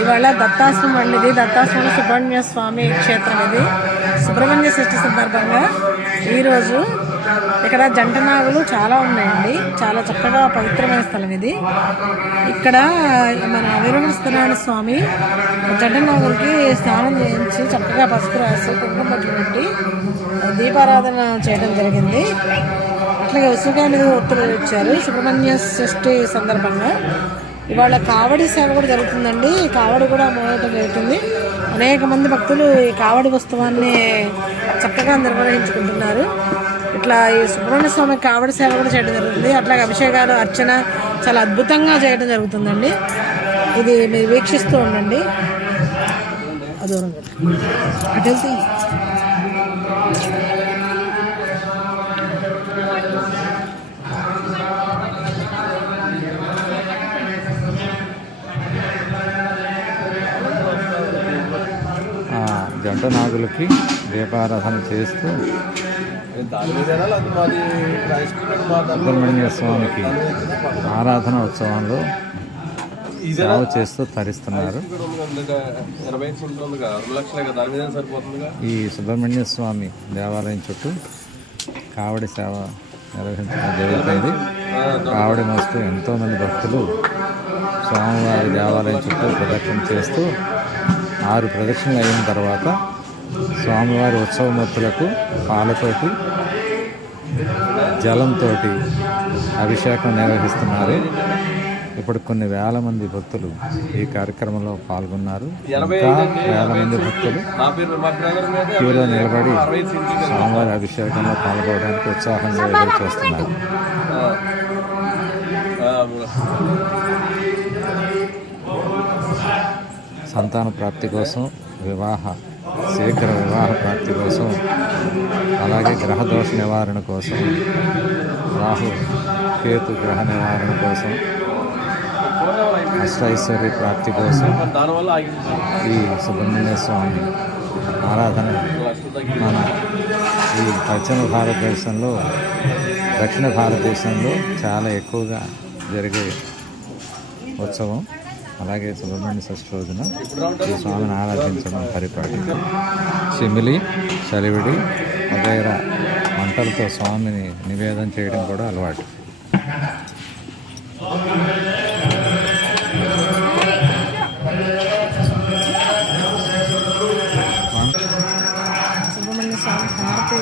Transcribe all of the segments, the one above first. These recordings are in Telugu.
ఇవాళ దత్తాశ్రమం అండి. ఇది దత్తాశ్రమం సుబ్రహ్మణ్య స్వామి క్షేత్రం. ఇది సుబ్రహ్మణ్య షష్ఠి సందర్భంగా ఈరోజు ఇక్కడ జంట నాగులు చాలా ఉన్నాయండి. చాలా చక్కగా పవిత్రమైన స్థలం ఇది. ఇక్కడ మన వీరభద్ర స్వామి జంట నాగులకి స్నానం చేయించి చక్కగా పసుపు రాసి కుంకుమ బట్టలు పెట్టి దీపారాధన చేయడం జరిగింది. అట్లాగే ఉసిరికాయ మీద ఒత్తులు ఇచ్చారు. సుబ్రహ్మణ్య షష్ఠి సందర్భంగా ఇవాళ కావడి సేవ కూడా జరుగుతుందండి. కావడి కూడా మోయటం జరుగుతుంది. అనేక మంది భక్తులు ఈ కావడి ఉత్సవాన్ని చక్కగా నిర్వహించుకుంటున్నారు. ఇట్లా ఈ సుబ్రహ్మణ్య స్వామి కావడి సేవ కూడా చేయడం జరుగుతుంది. అట్లాగే అభిషేకాలు, అర్చన చాలా అద్భుతంగా చేయడం జరుగుతుందండి. ఇది మీరు వీక్షిస్తూ ఉండండి. అదూరంగా అటు జంట నాగులకి దీపారాధన చేస్తూ సుబ్రహ్మణ్య స్వామికి ఆరాధన ఉత్సవంలో సేవ చేస్తూ తరిస్తున్నారు. ఈ సుబ్రహ్మణ్య స్వామి దేవాలయం చుట్టూ కావడి సేవ నిర్వహించడం జరుగుతుంది. కావడి మోస్తూ ఎంతోమంది భక్తులు స్వామివారి దేవాలయం చుట్టూ ప్రదక్షిణ చేస్తూ 6 ప్రదక్షిణలు అయిన తర్వాత స్వామివారి ఉత్సవమూర్తులకు పాలతోటి జలంతో అభిషేకం నిర్వహిస్తున్నారు. ఇప్పుడు కొన్ని వేల మంది భక్తులు ఈ కార్యక్రమంలో పాల్గొన్నారు. ఇంకా వేల మంది భక్తులు క్యూలో నిలబడి స్వామివారి అభిషేకంలో పాల్గొనడానికి ఉత్సాహంగా ఎదురు చూస్తున్నారు. సంతాన ప్రాప్తి కోసం, శీఘ్ర వివాహ ప్రాప్తి కోసం, అలాగే గ్రహదోష నివారణ కోసం, రాహు కేతు గ్రహ నివారణ కోసం, అష్టైశ్వర్య ప్రాప్తి కోసం ఈ సుబ్రహ్మణ్య స్వామి ఆరాధన మన ఈ పశ్చిమ భారతదేశంలో, దక్షిణ భారతదేశంలో చాలా ఎక్కువగా జరిగే ఉత్సవం. అలాగే సుబ్రహ్మణ్య షష్ఠి రోజున ఈ స్వామిని ఆరాధించడం పరిపాటి. చిమిలి, చలివిడి వగైరా మంటలతో స్వామిని నివేదన చేయడం కూడా అలవాటు. సుబ్రహ్మణ్య స్వామి హారతి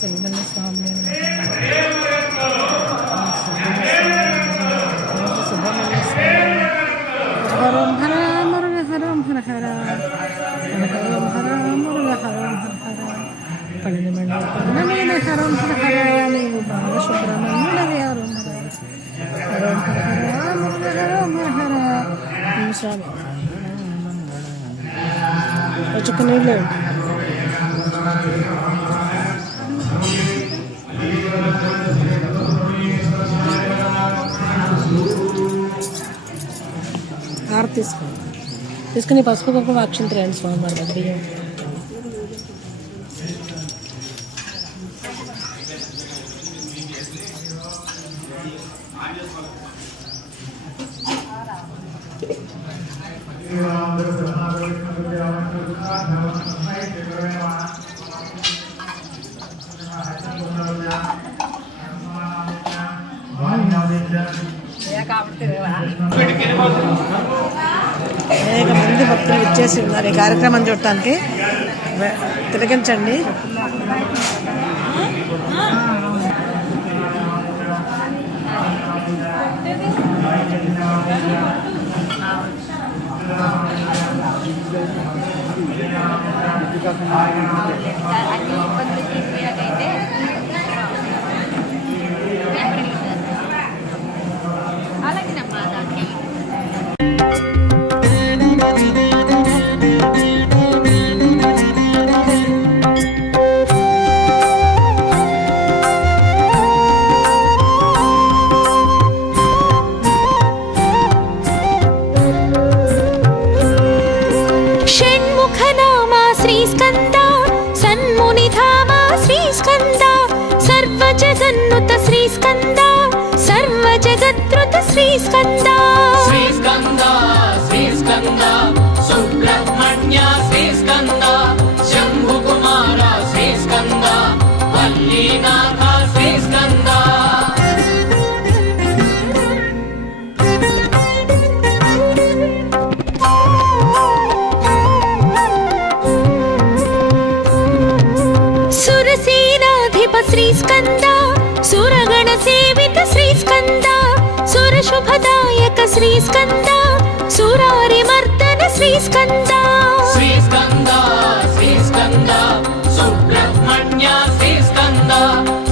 సుబ్రహ్మణ్య స్వామి హరం హర మురుగ హరం హర హర హరం హర మురుగ హరం హర హర పడినమణ పన్నమీన హరం హర హర నీవు బాలసుబ్రహ్మణ్యుడవి హరం హర హరం హర హర మురుగ హరం హర హర స్వామి వచ్చుకు నీళ్ళు హారతి తీసుకుని పసుపు కుంకుమ అక్షింతలేండి స్వామివారి దగ్గర. అనేక మంది భక్తులు ఇచ్చేసి ఉన్నారు ఈ కార్యక్రమం చూడటానికి. తిలకించండి. षण्मुखनामा श्रीस्कन्दा सन्मुनिधामा శ్రీస్కంద శ్రీస్కంద శ్రీస్కంద సుబ్రహ్మణ్య శ్రీస్కంద శంభుకుమార శ్రీస్కంద వల్లీనాథ శ్రీస్కంద సురసేనాధిప శ్రీస్కంద సురగణ సేవిత శ్రీస్కంద సురశుభదాయక శ్రీస్కంద సురారిమర్దన శ్రీస్కంద శ్రీస్కంద శ్రీస్కంద సుబ్రహ్మణ్య శ్రీస్కంద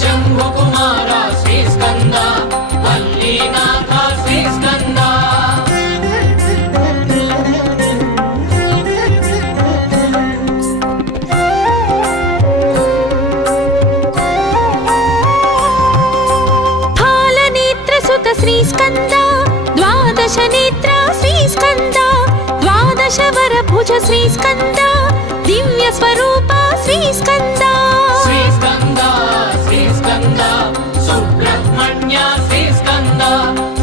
శంభుకుమార శ్రీస్కంద వల్లీనాథ శ్రీస్కంద ఫాలనేత్రసుత శ్రీస్కంద ద్వాదశ నేత్ర శ్రీస్కంద ద్వాదశ వరభుజ శ్రీస్కంద దివ్య స్వరూప శ్రీస్కంద శ్రీస్కంద శ్రీస్కంద సుబ్రహ్మణ్య శ్రీస్కంద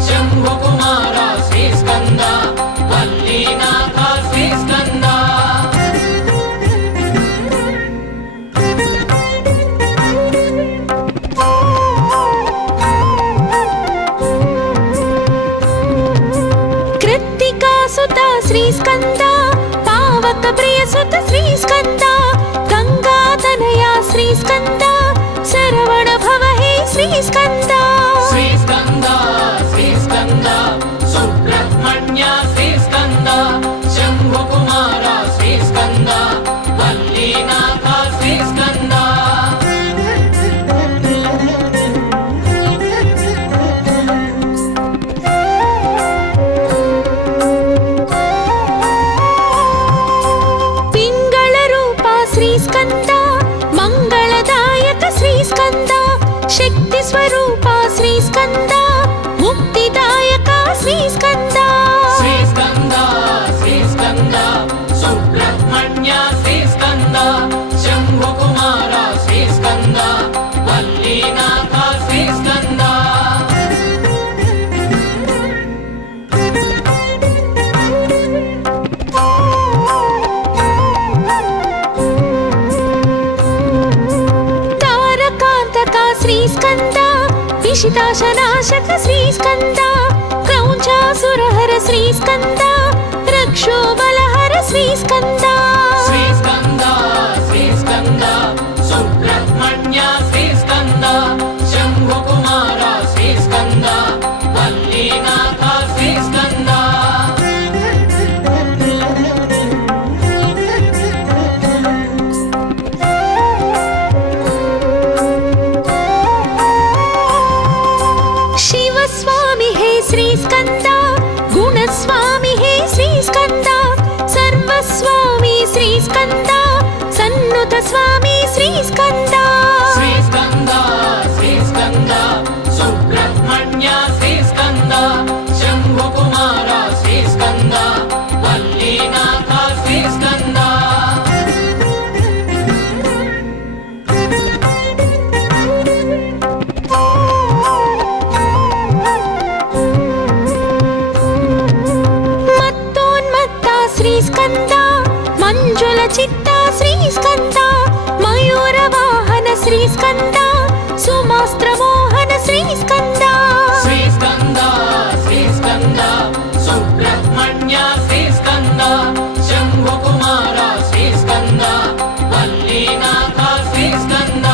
శంభుకుమార శ్రీస్కంద వల్లీనాథ శ్రీస్కంద కృత్తికాసుత శ్రీస్కంద పావక ప్రియసుత శ్రీస్కంద గంగాతనయ శ్రీస్కంద శరవణ భవ హే శ్రీస్కంద శ్రీస్కంద శ్రీస్కంద సుబ్రహ్మణ్య శ్రీస్కంద శంభుకుమార శ్రీస్కంద వల్లీనాథ శ్రీస్కంద పింగళ రూప శ్రీస్కంద మంగళదాయక శ్రీస్కంద శక్తి స్వరూప శ్రీస్కంద ముక్తిదాయక శ్రీస్కంద శ్రీస్కంద శ్రీస్కంద సుబ్రహ్మణ్య శ్రీస్కంద శంభుకుమార శ్రీస్కంద వల్లీనాథ శ్రీస్కంద తారకాంతక శ్రీస్కంద విషితాశనాశక శ్రీస్కంద క్రౌంచాసురహర శ్రీస్కంద రక్షోబలహర శ్రీస్కంద శ్రీస్కంద శ్రీస్కంద సుబ్రహ్మణ్య శ్రీస్కంద శంభుకుమార శ్రీస్కంద వల్లీనాథ శ్రీస్కంద शिवस्वामी हे श्रीस्कंद गुणस्वामी हे श्रीस्कंद सर्वस्वामी श्रीस्कंद सन्नुत स्वामी श्रीस्कंद శ్రీస్కంద శ్రీస్కంద సుబ్రహ్మణ్య శ్రీస్కంద శంభుకుమార శ్రీస్కంద వల్లీనాథ శ్రీస్కంద మత్తోన్మత్త శ్రీస్కంద మంజుల చిత్త శ్రీస్కంద మయూర వాహన శ్రీస్కంద సుమాస్త్ర మోహన శ్రీస్కంద శ్రీస్కంద శ్రీస్కంద సుబ్రహ్మణ్య శ్రీస్కంద శంభుకుమార శ్రీస్కంద వల్లీనాథ శ్రీస్కంద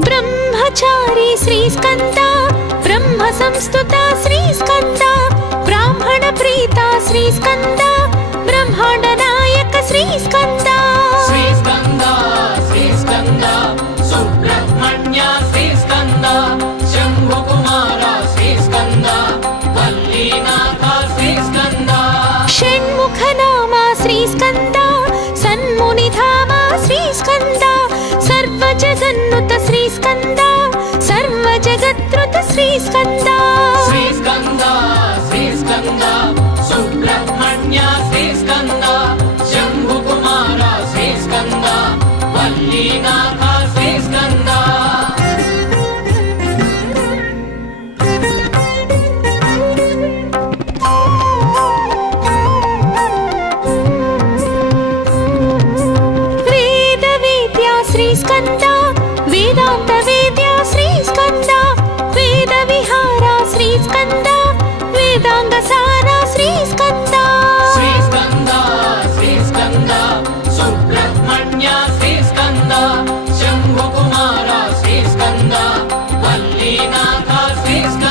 బ్రహ్మచారి శ్రీస్కంద బ్రహ్మ సంస్తుత శ్రీస్కంద బ్రాహ్మణ ప్రీత శ్రీస్కంద బ్రహ్మాండ నాయక శ్రీస్కంద శ్రీస్కంద శ్రీస్కంద సుబ్రహ్మణ్య శ్రీస్కంద శంభుకుమార శ్రీస్కంద వల్లీనాథ శ్రీస్కంద షణ్ముఖ నామ శ్రీస్కంద సన్మునిధామ శ్రీస్కంద సర్వ జగన్నుత శ్రీస్కంద సర్వ జగత్రుత శ్రీస్కంద శ్రీస్కంద శ్రీస్కంద సుబ్రహ్మణ్య శ్రీస్కంద వల్లీనాథ శ్రీస్కంద